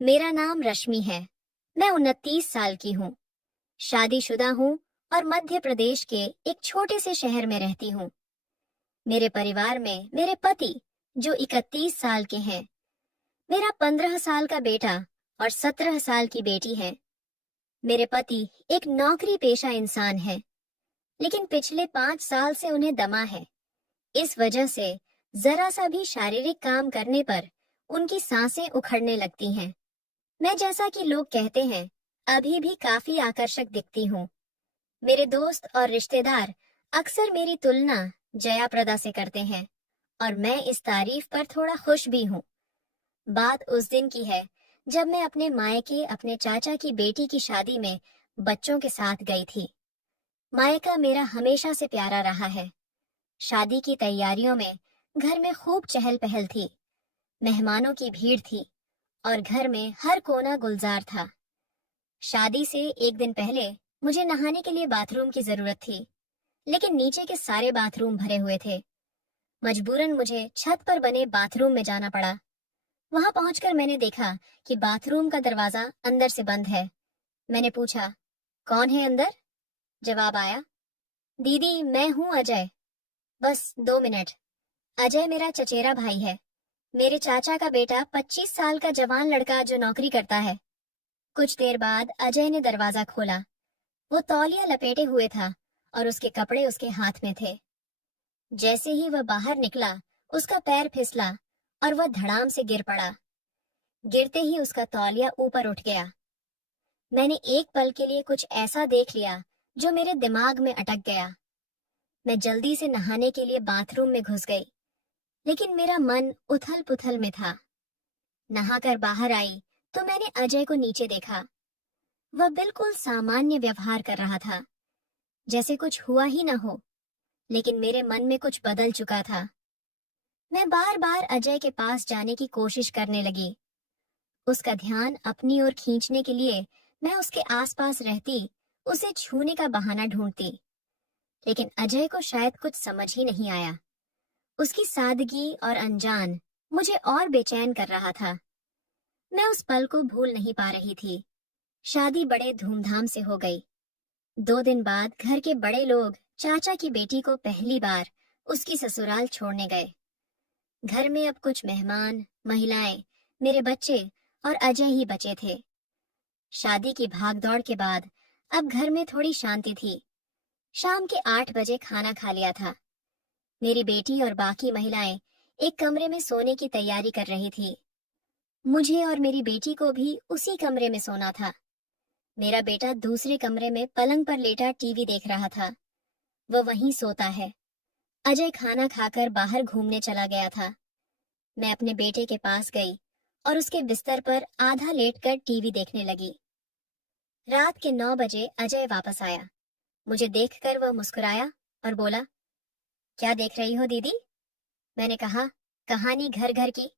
मेरा नाम रश्मि है। मैं 29 साल की हूँ। शादीशुदा हूँ और मध्य प्रदेश के एक छोटे से शहर में रहती हूँ। मेरे परिवार में मेरे पति, जो 31 साल के हैं, मेरा 15 साल का बेटा और 17 साल की बेटी है। मेरे पति एक नौकरी पेशा इंसान है, लेकिन पिछले 5 साल से उन्हें दमा है। इस वजह से जरा सा भी शारीरिक काम करने पर उनकी सांसें उखड़ने लगती हैं। मैं, जैसा कि लोग कहते हैं, अभी भी काफी आकर्षक दिखती हूँ। मेरे दोस्त और रिश्तेदार अक्सर मेरी तुलना जया प्रदा से करते हैं और मैं इस तारीफ पर थोड़ा खुश भी हूँ। बात उस दिन की है जब मैं अपने मायके अपने चाचा की बेटी की शादी में बच्चों के साथ गई थी। मायका मेरा हमेशा से प्यारा रहा है। शादी की तैयारियों में घर में खूब चहल पहल थी। मेहमानों की भीड़ थी और घर में हर कोना गुलजार था। शादी से एक दिन पहले मुझे नहाने के लिए बाथरूम की जरूरत थी, लेकिन नीचे के सारे बाथरूम भरे हुए थे। मजबूरन मुझे छत पर बने बाथरूम में जाना पड़ा। वहां पहुंचकर मैंने देखा कि बाथरूम का दरवाजा अंदर से बंद है। मैंने पूछा, कौन है अंदर? जवाब आया, दीदी मैं हूँ अजय। बस 2 मिनट। अजय मेरा चचेरा भाई है, मेरे चाचा का बेटा, 25 साल का जवान लड़का जो नौकरी करता है। कुछ देर बाद अजय ने दरवाजा खोला। वो तौलिया लपेटे हुए था और उसके कपड़े उसके हाथ में थे। जैसे ही वह बाहर निकला, उसका पैर फिसला और वह धड़ाम से गिर पड़ा। गिरते ही उसका तौलिया ऊपर उठ गया। मैंने एक पल के लिए कुछ ऐसा देख लिया जो मेरे दिमाग में अटक गया। मैं जल्दी से नहाने के लिए बाथरूम में घुस गई, लेकिन मेरा मन उथल पुथल में था। नहाकर बाहर आई तो मैंने अजय को नीचे देखा। वह बिल्कुल सामान्य व्यवहार कर रहा था, जैसे कुछ हुआ ही न हो। लेकिन मेरे मन में कुछ बदल चुका था। मैं बार बार अजय के पास जाने की कोशिश करने लगी। उसका ध्यान अपनी ओर खींचने के लिए मैं उसके आसपास रहती, उसे छूने का बहाना ढूंढती। लेकिन अजय को शायद कुछ समझ ही नहीं आया। उसकी सादगी और अनजान मुझे और बेचैन कर रहा था। मैं उस पल को भूल नहीं पा रही थी। शादी बड़े धूमधाम से हो गई। 2 दिन बाद घर के बड़े लोग चाचा की बेटी को पहली बार उसकी ससुराल छोड़ने गए। घर में अब कुछ मेहमान, महिलाएं, मेरे बच्चे और अजय ही बचे थे। शादी की भागदौड़ के बाद अब घर में थोड़ी शांति थी। शाम के 8 बजे खाना खा लिया था। मेरी बेटी और बाकी महिलाएं एक कमरे में सोने की तैयारी कर रही थी। मुझे और मेरी बेटी को भी उसी कमरे में सोना था। मेरा बेटा दूसरे कमरे में पलंग पर लेटा टीवी देख रहा था। वह वहीं सोता है। अजय खाना खाकर बाहर घूमने चला गया था। मैं अपने बेटे के पास गई और उसके बिस्तर पर आधा लेटकर टीवी देखने लगी। रात के 9 बजे अजय वापस आया। मुझे देखकर वह मुस्कुराया और बोला, क्या देख रही हो दीदी? मैंने कहा, कहानी घर घर की।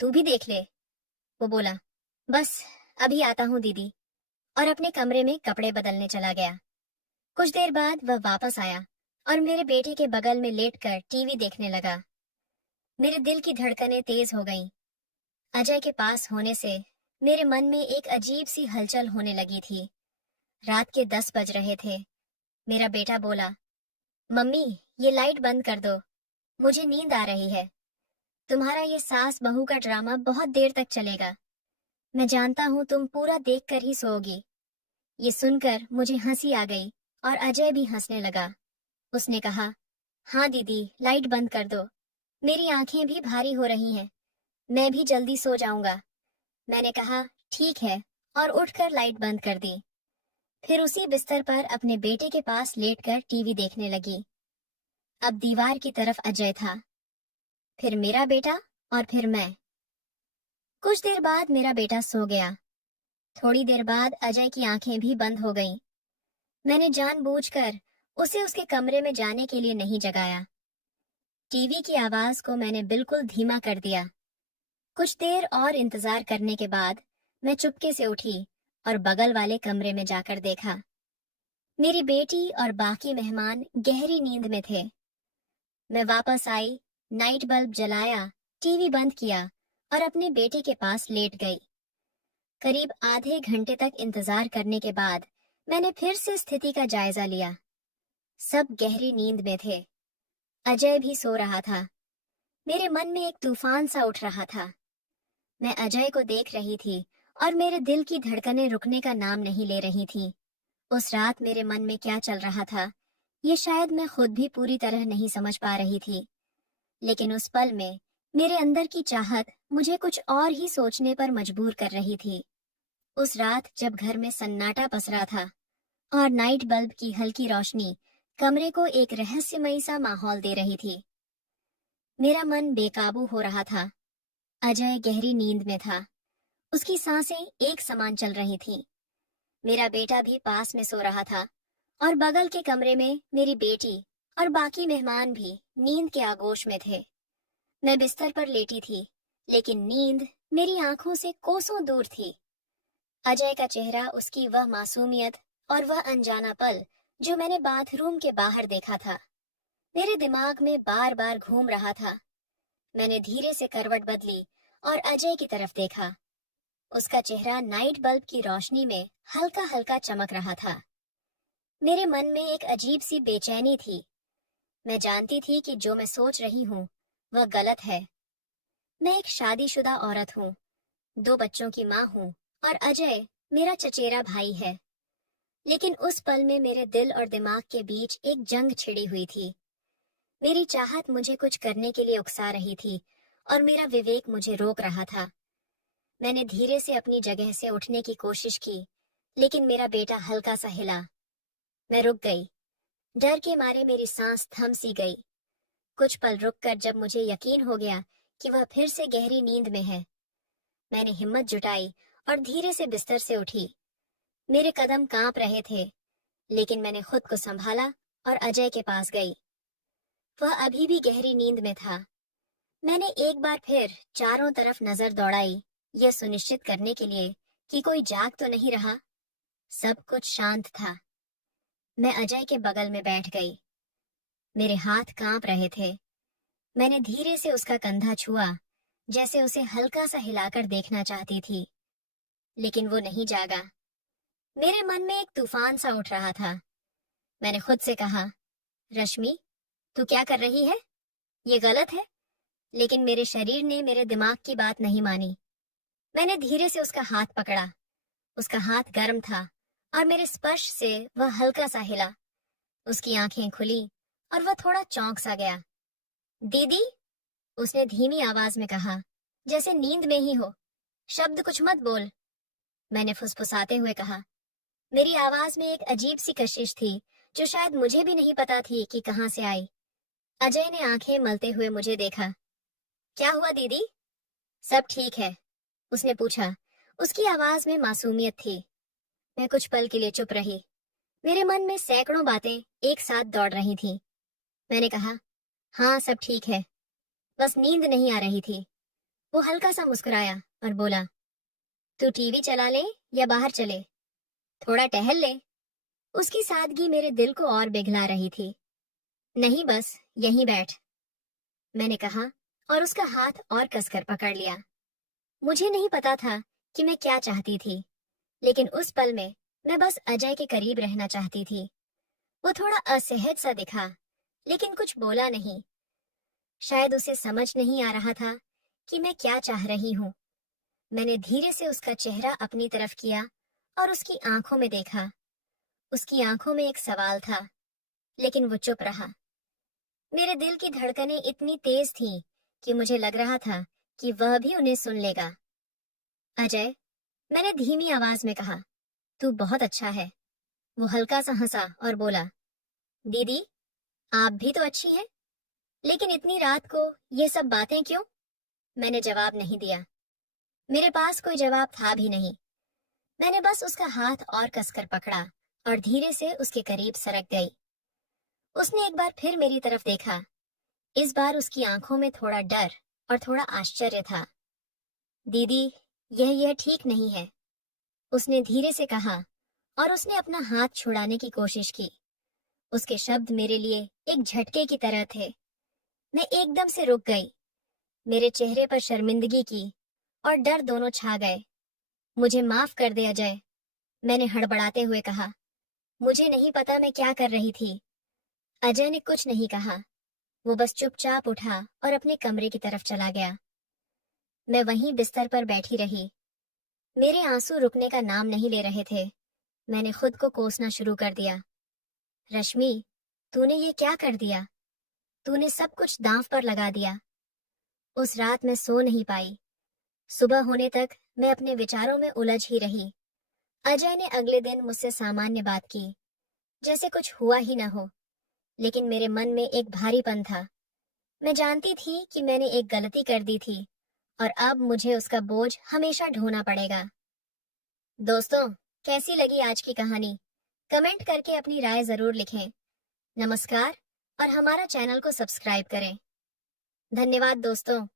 तू भी देख ले। वो बोला, बस अभी आता हूँ दीदी, और अपने कमरे में कपड़े बदलने चला गया। कुछ देर बाद वह वापस आया और मेरे बेटे के बगल में लेटकर टीवी देखने लगा। मेरे दिल की धड़कनें तेज हो गईं। अजय के पास होने से मेरे मन में एक अजीब सी हलचल होने लगी थी। रात के 10 बज रहे थे। मेरा बेटा बोला, मम्मी ये लाइट बंद कर दो, मुझे नींद आ रही है। तुम्हारा ये सास बहू का ड्रामा बहुत देर तक चलेगा। मैं जानता हूँ तुम पूरा देखकर ही सोओगी। ये सुनकर मुझे हंसी आ गई और अजय भी हंसने लगा। उसने कहा, हाँ दीदी लाइट बंद कर दो, मेरी आंखें भी भारी हो रही हैं, मैं भी जल्दी सो जाऊंगा। मैंने कहा, ठीक है, और उठकर लाइट बंद कर दी। फिर उसी बिस्तर पर अपने बेटे के पास लेटकर टीवी देखने लगी। अब दीवार की तरफ अजय था, फिर मेरा बेटा और फिर मैं। कुछ देर बाद मेरा बेटा सो गया। थोड़ी देर बाद अजय की आंखें भी बंद हो गईं। मैंने जानबूझकर उसे उसके कमरे में जाने के लिए नहीं जगाया। टीवी की आवाज को मैंने बिल्कुल धीमा कर दिया। कुछ देर और इंतजार करने के बाद मैं चुपके से उठी और बगल वाले कमरे में जाकर देखा। मेरी बेटी और बाकी मेहमान गहरी नींद में थे। मैं वापस आई, नाइट बल्ब जलाया, टीवी बंद किया और अपने बेटे के पास लेट गई। करीब आधे घंटे तक इंतजार करने के बाद मैंने फिर से स्थिति का जायजा लिया। सब गहरी नींद में थे। अजय भी सो रहा था। मेरे मन में एक तूफान सा उठ रहा था। मैं अजय को देख रही थी और मेरे दिल की धड़कनें रुकने का नाम नहीं ले रही थीं। उस रात मेरे मन में क्या चल रहा था, ये शायद मैं खुद भी पूरी तरह नहीं समझ पा रही थी। लेकिन उस पल में मेरे अंदर की चाहत मुझे कुछ और ही सोचने पर मजबूर कर रही थी। उस रात जब घर में सन्नाटा पसरा था और नाइट बल्ब की हल्की रोशनी कमरे को एक रहस्यमयी सा माहौल दे रही थी, मेरा मन बेकाबू हो रहा था। अजय गहरी नींद में था। उसकी सांसें एक समान चल रही थीं। मेरा बेटा भी पास में सो रहा था और बगल के कमरे में मेरी बेटी और बाकी मेहमान भी नींद के आगोश में थे। मैं बिस्तर पर लेटी थी, लेकिन नींद मेरी आंखों से कोसों दूर थी। अजय का चेहरा, उसकी वह मासूमियत और वह अनजाना पल जो मैंने बाथरूम के बाहर देखा था, मेरे दिमाग में बार बार घूम रहा था। मैंने धीरे से करवट बदली और अजय की तरफ देखा। उसका चेहरा नाइट बल्ब की रोशनी में हल्का हल्का चमक रहा था। मेरे मन में एक अजीब सी बेचैनी थी। मैं जानती थी कि जो मैं सोच रही हूँ वह गलत है। मैं एक शादीशुदा औरत हूँ, 2 बच्चों की माँ हूँ और अजय मेरा चचेरा भाई है। लेकिन उस पल में मेरे दिल और दिमाग के बीच एक जंग छिड़ी हुई थी। मेरी चाहत मुझे कुछ करने के लिए उकसा रही थी और मेरा विवेक मुझे रोक रहा था। मैंने धीरे से अपनी जगह से उठने की कोशिश की, लेकिन मेरा बेटा हल्का सा हिला। मैं रुक गई। डर के मारे मेरी सांस थम सी गई। कुछ पल रुककर जब मुझे यकीन हो गया कि वह फिर से गहरी नींद में है, मैंने हिम्मत जुटाई और धीरे से बिस्तर से उठी। मेरे कदम कांप रहे थे, लेकिन मैंने खुद को संभाला और अजय के पास गई। वह अभी भी गहरी नींद में था। मैंने एक बार फिर चारों तरफ नजर दौड़ाई, यह सुनिश्चित करने के लिए कि कोई जाग तो नहीं रहा। सब कुछ शांत था। मैं अजय के बगल में बैठ गई। मेरे हाथ कांप रहे थे। मैंने धीरे से उसका कंधा छुआ, जैसे उसे हल्का सा हिलाकर देखना चाहती थी, लेकिन वो नहीं जागा। मेरे मन में एक तूफान सा उठ रहा था। मैंने खुद से कहा, रश्मि, तू क्या कर रही है? ये गलत है। लेकिन मेरे शरीर ने मेरे दिमाग की बात नहीं मानी। मैंने धीरे से उसका हाथ पकड़ा। उसका हाथ गर्म था और मेरे स्पर्श से वह हल्का सा हिला। उसकी आंखें खुली और वह थोड़ा चौंक सा गया। दीदी, उसने धीमी आवाज में कहा, जैसे नींद में ही हो। शब्द कुछ मत बोल। मैंने फुसफुसाते हुए कहा। मेरी आवाज में एक अजीब सी कशिश थी जो शायद मुझे भी नहीं पता थी कि कहां से आई। अजय ने आंखें मलते हुए मुझे देखा। क्या हुआ दीदी? सब ठीक है, उसने पूछा। उसकी आवाज में मासूमियत थी। मैं कुछ पल के लिए चुप रही। मेरे मन में सैकड़ों बातें एक साथ दौड़ रही थीं। मैंने कहा, हाँ सब ठीक है, बस नींद नहीं आ रही थी। वो हल्का सा मुस्कुराया और बोला, तू टीवी चला ले या बाहर चले, थोड़ा टहल ले। उसकी सादगी मेरे दिल को और पिघला रही थी। नहीं, बस यहीं बैठ, मैंने कहा और उसका हाथ और कसकर पकड़ लिया। मुझे नहीं पता था कि मैं क्या चाहती थी, लेकिन उस पल में मैं बस अजय के करीब रहना चाहती थी। वो थोड़ा असहज सा दिखा, लेकिन कुछ बोला नहीं। शायद उसे समझ नहीं आ रहा था कि मैं क्या चाह रही हूँ। मैंने धीरे से उसका चेहरा अपनी तरफ किया और उसकी आंखों में देखा। उसकी आंखों में एक सवाल था, लेकिन वो चुप रहा। मेरे दिल की धड़कनें इतनी तेज थीं कि मुझे लग रहा था कि वह भी उन्हें सुन लेगा। अजय, मैंने धीमी आवाज में कहा, तू बहुत अच्छा है। वो हल्का सा हंसा और बोला, दीदी, आप भी तो अच्छी हैं, लेकिन इतनी रात को ये सब बातें क्यों? मैंने जवाब नहीं दिया। मेरे पास कोई जवाब था भी नहीं। मैंने बस उसका हाथ और कसकर पकड़ा और धीरे से उसके करीब सरक गई। उसने एक बार फिर मेरी तरफ देखा। इस बार उसकी आंखों में थोड़ा डर और थोड़ा आश्चर्य था। दीदी, यह ठीक नहीं है, उसने धीरे से कहा और उसने अपना हाथ छुड़ाने की कोशिश की। उसके शब्द मेरे लिए एक झटके की तरह थे। मैं एकदम से रुक गई। मेरे चेहरे पर शर्मिंदगी की और डर दोनों छा गए। मुझे माफ कर दे अजय, मैंने हड़बड़ाते हुए कहा। मुझे नहीं पता मैं क्या कर रही थी। अजय ने कुछ नहीं कहा। वो बस चुपचाप उठा और अपने कमरे की तरफ चला गया। मैं वहीं बिस्तर पर बैठी रही। मेरे आंसू रुकने का नाम नहीं ले रहे थे। मैंने खुद को कोसना शुरू कर दिया। रश्मि, तूने ये क्या कर दिया? तूने सब कुछ दांव पर लगा दिया। उस रात मैं सो नहीं पाई। सुबह होने तक मैं अपने विचारों में उलझ ही रही। अजय ने अगले दिन मुझसे सामान्य बात की, जैसे कुछ हुआ ही न हो। लेकिन मेरे मन में एक भारीपन था। मैं जानती थी कि मैंने एक गलती कर दी थी और अब मुझे उसका बोझ हमेशा ढोना पड़ेगा। दोस्तों, कैसी लगी आज की कहानी? कमेंट करके अपनी राय जरूर लिखें। नमस्कार, और हमारा चैनल को सब्सक्राइब करें। धन्यवाद दोस्तों।